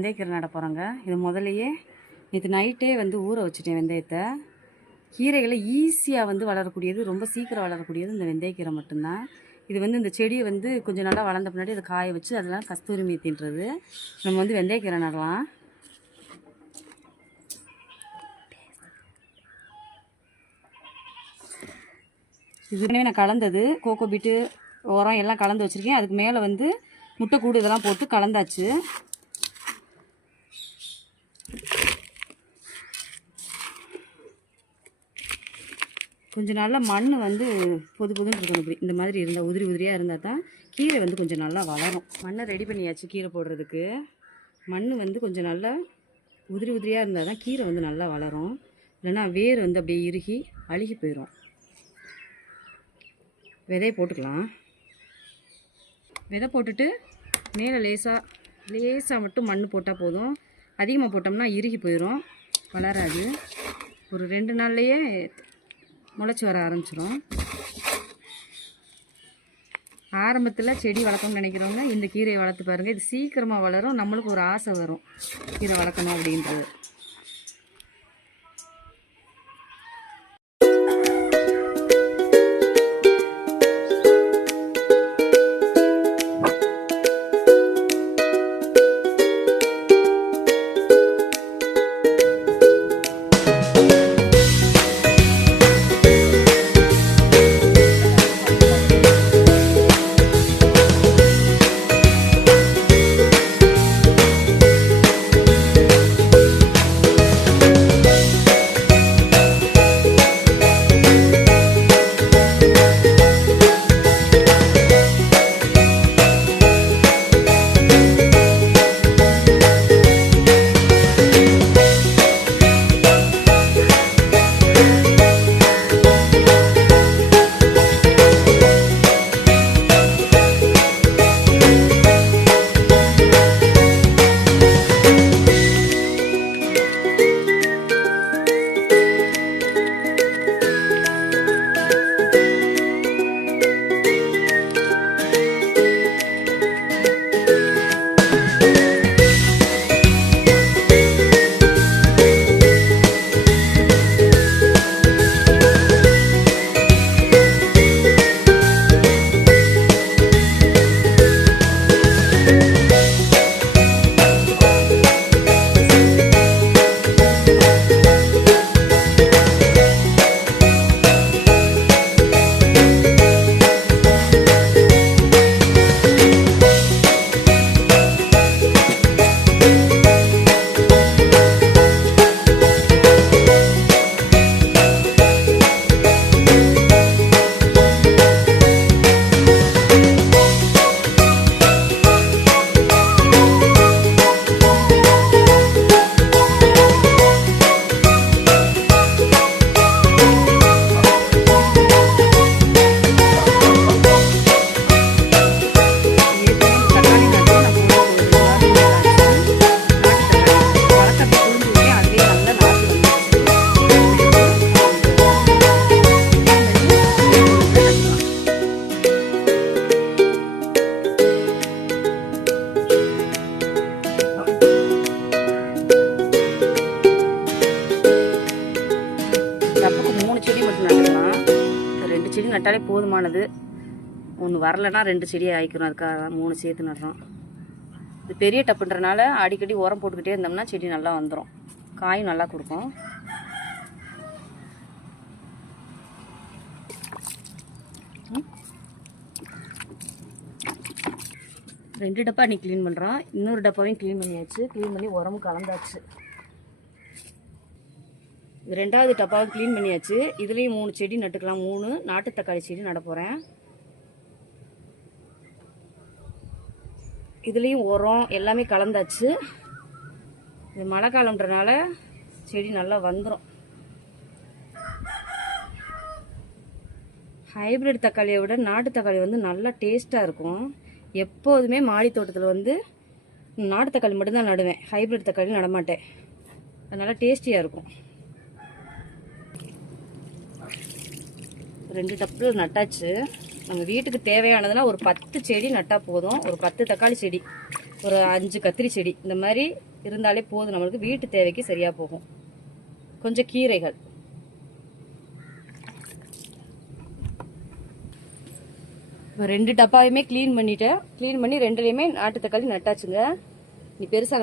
வெந்தயக்கீரை நட போகிறோங்க. இது முதலையே நேற்று நைட்டே வந்து ஊற வச்சுட்டேன் வெந்தயத்தை. கீரைகளை ஈஸியாக வந்து வளரக்கூடியது, ரொம்ப சீக்கிரம் வளரக்கூடியது இந்த வெந்தயக்கீரை மட்டும்தான். இது வந்து இந்த செடியை வந்து கொஞ்சம் நல்லா வளர்ந்த பின்னாடி அதை காய வச்சு அதெல்லாம் கஸ்தூரி மீத்தின்றது. நம்ம வந்து வெந்தயக்கீரை நடலாம். இதுவே நான் கலந்தது கோகோ பீட்டு உரம் எல்லாம் கலந்து வச்சுருக்கேன். அதுக்கு மேலே வந்து முட்டைக்கூடு இதெல்லாம் போட்டு கலந்தாச்சு. கொஞ்சம் நல்லா மண் வந்து பொது பொதுன்னு இருக்கணும். இப்படி இந்த மாதிரி இருந்தால் உதிரி உதிரியாக இருந்தால் தான் கீரை வந்து கொஞ்சம் நல்லா வளரும். மண்ணை ரெடி பண்ணியாச்சு கீரை போடுறதுக்கு. மண் வந்து கொஞ்சம் நல்லா உதிரி உதிரியாக இருந்தால் தான் கீரை வந்து நல்லா வளரும். இல்லைன்னா வேர் வந்து அப்படியே இறுகி அழுகி போயிடும். விதையை போட்டுக்கலாம். விதை போட்டுட்டு மேலே லேசாக மட்டும் மண் போட்டால் போதும். அதிகமாக போட்டோம்னா இறுகி போயிடும், வளராது. ஒரு 2 நாள்லையே முளைச்சி வர ஆரம்பிச்சிடும். ஆரம்பத்தில் செடி வளர்க்கணும்னு நினைக்கிறவங்க இந்த கீரையை வளர்த்து பாருங்கள். இது சீக்கிரமாக வளரும். நம்மளுக்கு ஒரு ஆசை வரும் கீரை வளர்க்கணும் அப்படின்றது. டப்புக்கு 3 செடி மட்டும் நட்டுக்கலாம். 2 செடி நட்டாலே போதுமானது. ஒன்று வரலைன்னா 2 செடியை ஆயிக்கிறோம். அதுக்காக 3 சேர்த்து நடுறோம். இது பெரிய டப்புன்றனால அடிக்கடி உரம் போட்டுக்கிட்டே இருந்தோம்னா செடி நல்லா வந்துடும், காயும் நல்லா கொடுக்கும். ரெண்டு டப்பா நீ க்ளீன் பண்ணுறோம். இன்னொரு டப்பாவையும் க்ளீன் பண்ணியாச்சு. க்ளீன் பண்ணி உரமும் கலந்தாச்சு. 2வது டப்பாவை க்ளீன் பண்ணியாச்சு. இதுலேயும் 3 செடி நட்டுக்கலாம். 3 நாட்டு தக்காளி செடி நட போகிறேன். இதுலேயும் உரம் எல்லாமே கலந்தாச்சு. இது மழை காலம்ன்றனால செடி நல்லா வந்துடும். ஹைப்ரிட் தக்காளியை விட நாட்டு தக்காளி வந்து நல்லா டேஸ்ட்டாக இருக்கும். எப்போதுமே மாடி தோட்டத்தில் வந்து நாட்டு தக்காளி மட்டும்தான் நடுவேன், ஹைப்ரிட் தக்காளி நடமாட்டேன். அதனால டேஸ்டியாக இருக்கும். 2 டப்பு நட்டாச்சு. நம்ம வீட்டுக்கு தேவையானதுன்னா ஒரு 10 செடி நட்டால் போதும். ஒரு 10 தக்காளி செடி, ஒரு 5 கத்திரி செடி, இந்த மாதிரி இருந்தாலே போதும், நம்மளுக்கு வீட்டு தேவைக்கு சரியாக போகும். கொஞ்சம் கீரைகள், இப்போ 2 டப்பாவையுமே க்ளீன் பண்ணிட்டேன். க்ளீன் பண்ணி 2லையுமே நாட்டு தக்காளி நட்டாச்சுங்க. நீ பெருசாக